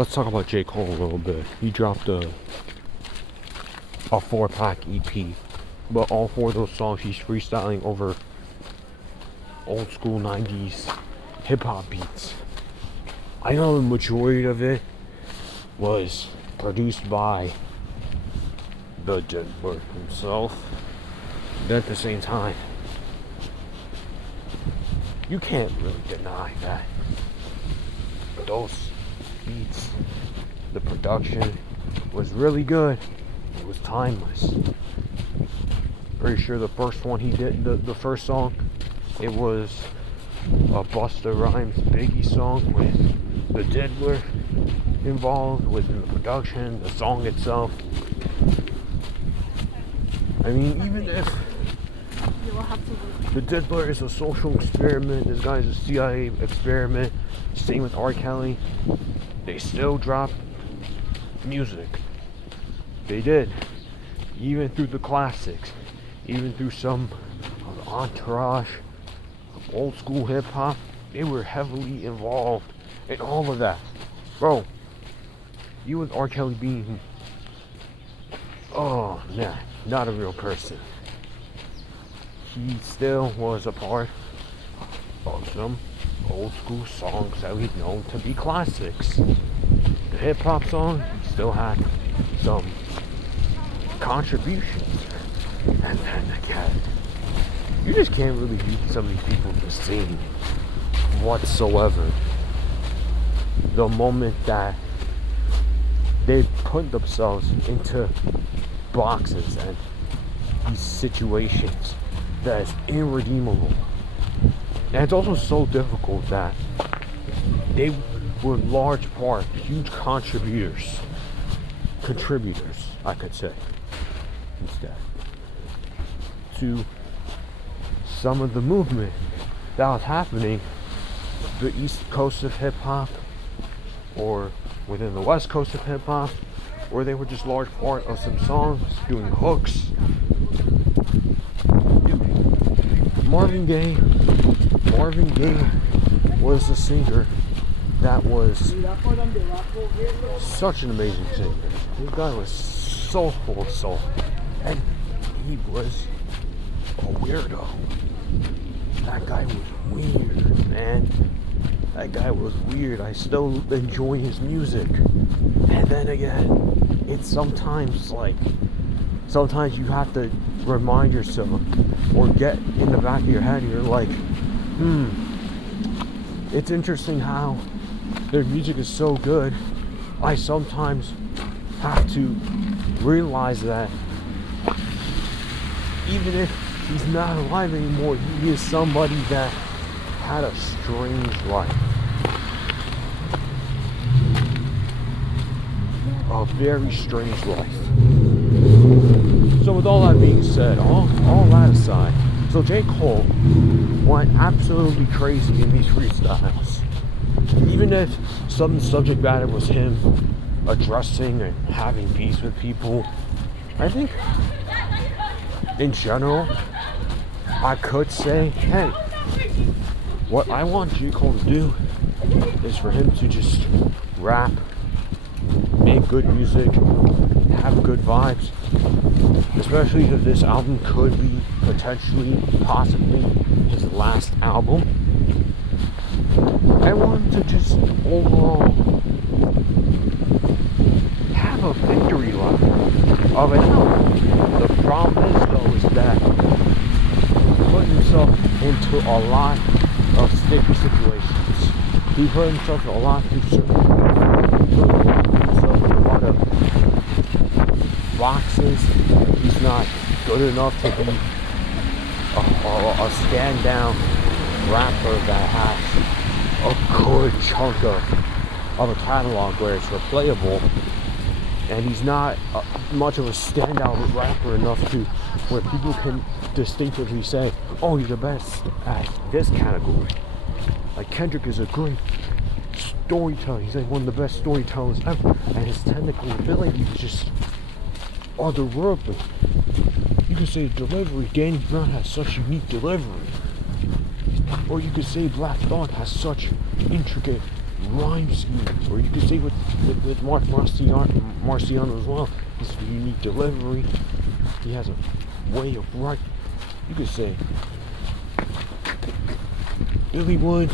let's talk about J. Cole a little bit. He dropped a 4-pack EP, but all 4 of those songs he's freestyling over old school 90s hip hop beats. I know the majority of it was produced by the Diddler himself, but at the same time, you can't really deny that those beats, the production was really good. It was timeless. Pretty sure the first one he did, the first song, it was a Busta Rhymes Biggie song with the Diddler involved within the production, the song itself. I mean, even if the Diddler is a social experiment, this guy's a CIA experiment, same with R. Kelly, they still drop music. They did. Even through the classics, even through some of the entourage of old school hip hop, they were heavily involved in all of that. Bro, you with R. Kelly being, oh man, not a real person. He still was a part of some old school songs that we've known to be classics. The hip hop song still had some contributions, and then again, you just can't really beat some of these people the same whatsoever. The moment that they put themselves into boxes and these situations that is irredeemable. And it's also so difficult that they were in large part huge contributors, I could say, instead, to some of the movement that was happening the East Coast of hip hop or within the West Coast of hip hop, where they were just large part of some songs, doing hooks. Marvin Gaye was a singer that was such an amazing singer. This guy was so full of soul, and he was a weirdo. That guy was weird, man. That guy was weird. I still enjoy his music. And then again, it's sometimes you have to remind yourself or get in the back of your head, you're like, it's interesting how their music is so good. I sometimes have to realize that even if he's not alive anymore, he is somebody that had a strange life. A very strange life. So with all that being said, all that aside, so J. Cole went absolutely crazy in these freestyles. Even if some subject matter was him addressing and having peace with people, I think in general, I could say, hey, what I want J. Cole to do is for him to just rap, make good music, have good vibes, especially if this album could be potentially, possibly his last album. I want him to just overall have a victory lap of an album. The problem is though is that putting himself into a lot of sticky situations. He put himself in a lot of boxes. He's not good enough to be a stand down rapper that has a good chunk of a catalog where it's replayable, and he's not much of a standout rapper enough to where people can distinctively say, oh, he's the best at this category. Like Kendrick is a great storyteller. He's like one of the best storytellers ever, and his technical ability is just otherworldly. You could say delivery. Danny Brown has such unique delivery, or you could say Black Thought has such intricate rhyme scheme, or you could say with Mark Marciano as well, his unique delivery. He has a way of writing. You could say Billy Woods,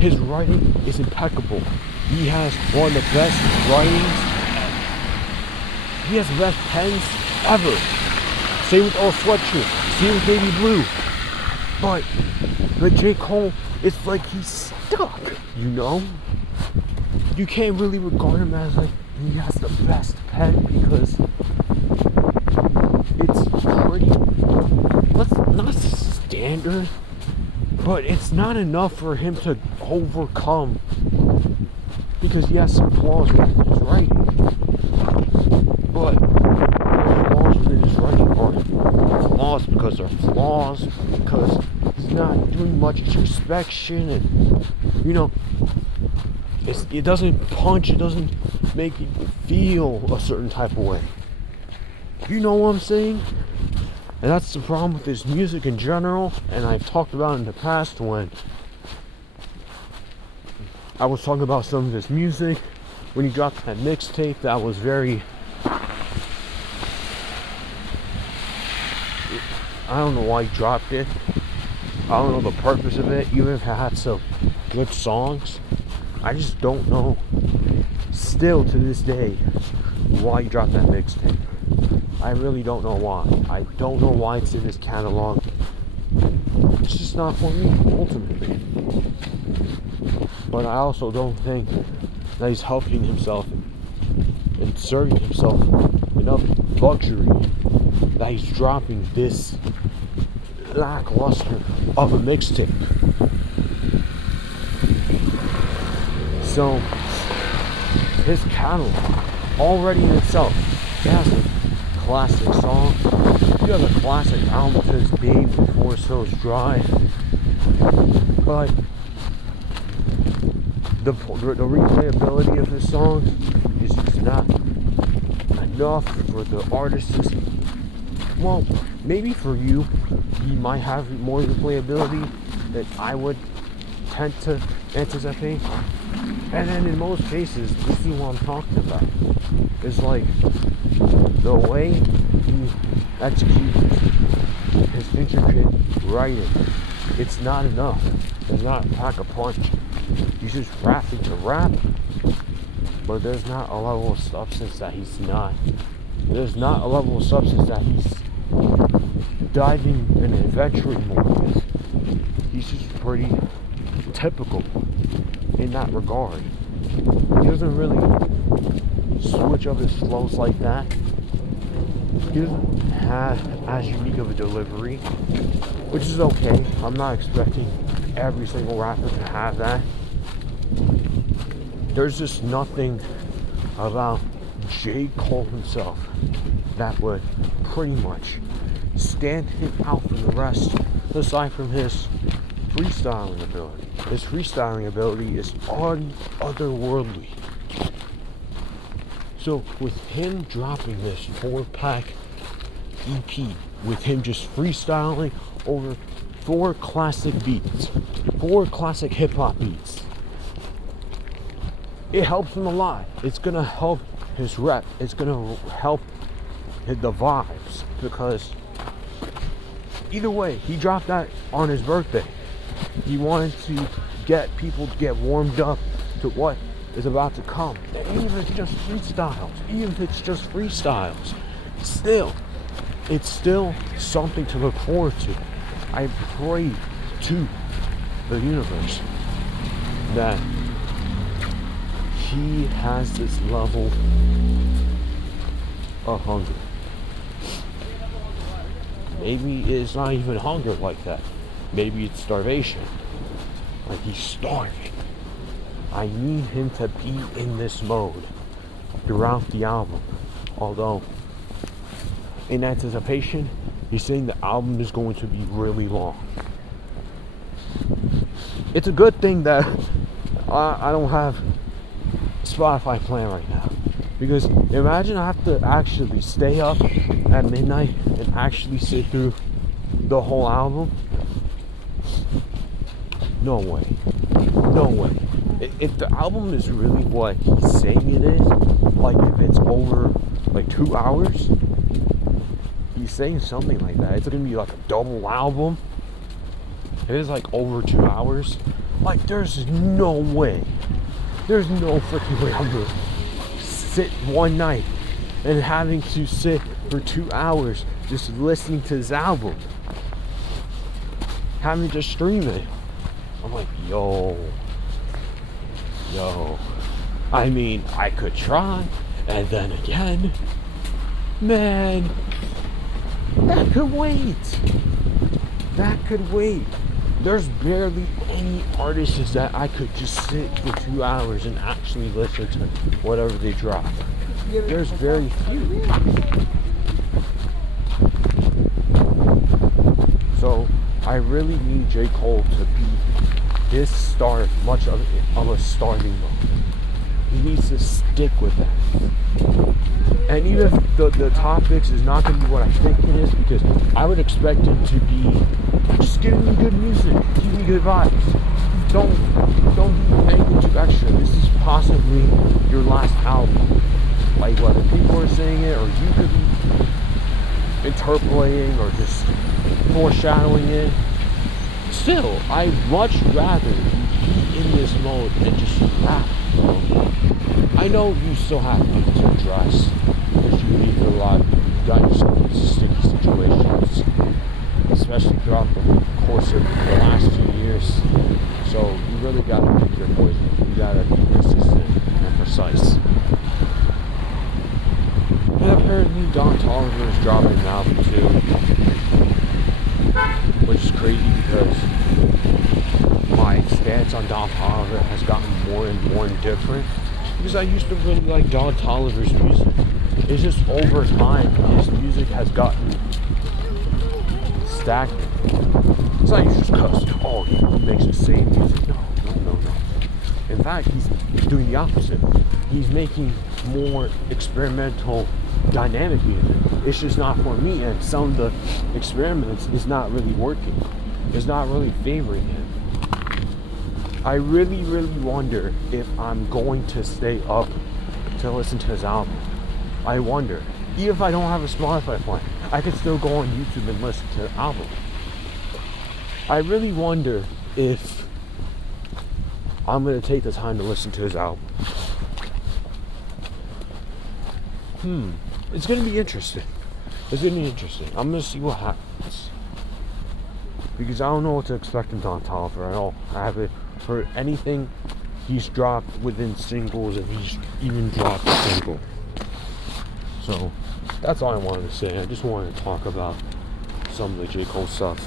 his writing is impeccable. He has one of the best writings. He has the best pens ever. Same with Earl Sweatshirt. Same with Baby Blue. But J. Cole, it's like he's stuck, you know? You can't really regard him as like he has the best pen because it's pretty, not standard, but it's not enough for him to overcome, because he has some flaws with his writing. But those flaws with his writing are flaws because they're flaws, because he's not doing much introspection, and you know, it doesn't punch, it doesn't make you feel a certain type of way. You know what I'm saying? And that's the problem with his music in general, and I've talked about it in the past when I was talking about some of his music, when he dropped that mixtape that was very, I don't know why he dropped it. I don't know the purpose of it, even if it had some good songs. I just don't know, still to this day, why he dropped that mixtape. I really don't know why. I don't know why it's in his catalog. It's just not for me, ultimately. But I also don't think that he's helping himself and serving himself enough luxury that he's dropping this lackluster of a mixtape. So his catalog already in itself, it has a classic song. You have a classic album to his Babe Before So Is Dry. But the replayability of his songs is just not enough for the artist. Well, maybe for you, he might have more replayability than I would tend to anticipate. And then in most cases, this is what I'm talking about. It's like the way he executes his intricate writing. It's not enough. It's not a pack a punch. He's just rapping to rap, but there's not a level of substance that he's not. There's not a level of substance that he's diving and adventuring more with. He's just pretty typical in that regard. He doesn't really switch up his flows like that. He doesn't have as unique of a delivery, which is okay. I'm not expecting every single rapper to have that. There's just nothing about J. Cole himself that would pretty much stand him out from the rest, aside from his freestyling ability. His freestyling ability is otherworldly. So with him dropping this 4-pack EP, with him just freestyling over 4 classic beats, 4 classic hip-hop beats, it helps him a lot. It's gonna help his rep. It's gonna help the vibes, because either way, he dropped that on his birthday. He wanted to get people to get warmed up to what is about to come. And even if it's just freestyles, it's still something to look forward to. I pray to the universe that he has this level of hunger. Maybe it's not even hunger like that. Maybe it's starvation. Like he's starving. I need him to be in this mode throughout the album. Although, in anticipation, he's saying the album is going to be really long. It's a good thing that I don't have Spotify playing right now. Because imagine I have to actually stay up at midnight and actually sit through the whole album. No way. No way. if the album is really what he's saying it is, like if it's over like 2 hours, he's saying something like that. It's gonna be like a double album. It is like over 2 hours. Like there's no way. There's no freaking way I'm gonna sit one night and having to sit for 2 hours just listening to this album. Having to just stream it. I'm like, yo. I mean, I could try, and then again, man, that could wait. There's barely any artists that I could just sit for 2 hours and actually listen to whatever they drop. There's very few. So I really need J. Cole to be his star, much of a starting mode. He needs to stick with that. And even if the topics is not going to be what I think it is, because I would expect it to be just giving me good music, give me good vibes. Don't do anything too extra. This is possibly your last album. Like whether people are saying it or you could be interpolating or just foreshadowing it. Still, I'd much rather be in this mode and just rap. You know? I know you still have things to address because you need a lot. You got yourself in sticky situations, especially throughout the course of the last few years. So you really got to pick your poison. You got to be consistent and precise. And apparently Don Toliver is dropping an album too, which is crazy because my stance on Don Toliver has gotten more and more different. Because I used to really like Don Toliver's music. It's just over time his music has gotten stagnant. It's not just because, oh, he makes the same music. No. In fact, he's doing the opposite. He's making more experimental, dynamic music. It's just not for me, and some of the experiments is not really working. It's not really favoring him. I really wonder if I'm going to stay up to listen to his album. I wonder. Even if I don't have a Spotify plan, I can still go on YouTube and listen to the album. I really wonder if I'm going to take the time to listen to his album. It's going to be interesting. I'm going to see what happens. Because I don't know what to expect from Don Toliver at all. I haven't heard anything he's dropped within singles, and he's even dropped a single. So that's all I wanted to say. I just wanted to talk about some of the J. Cole stuff.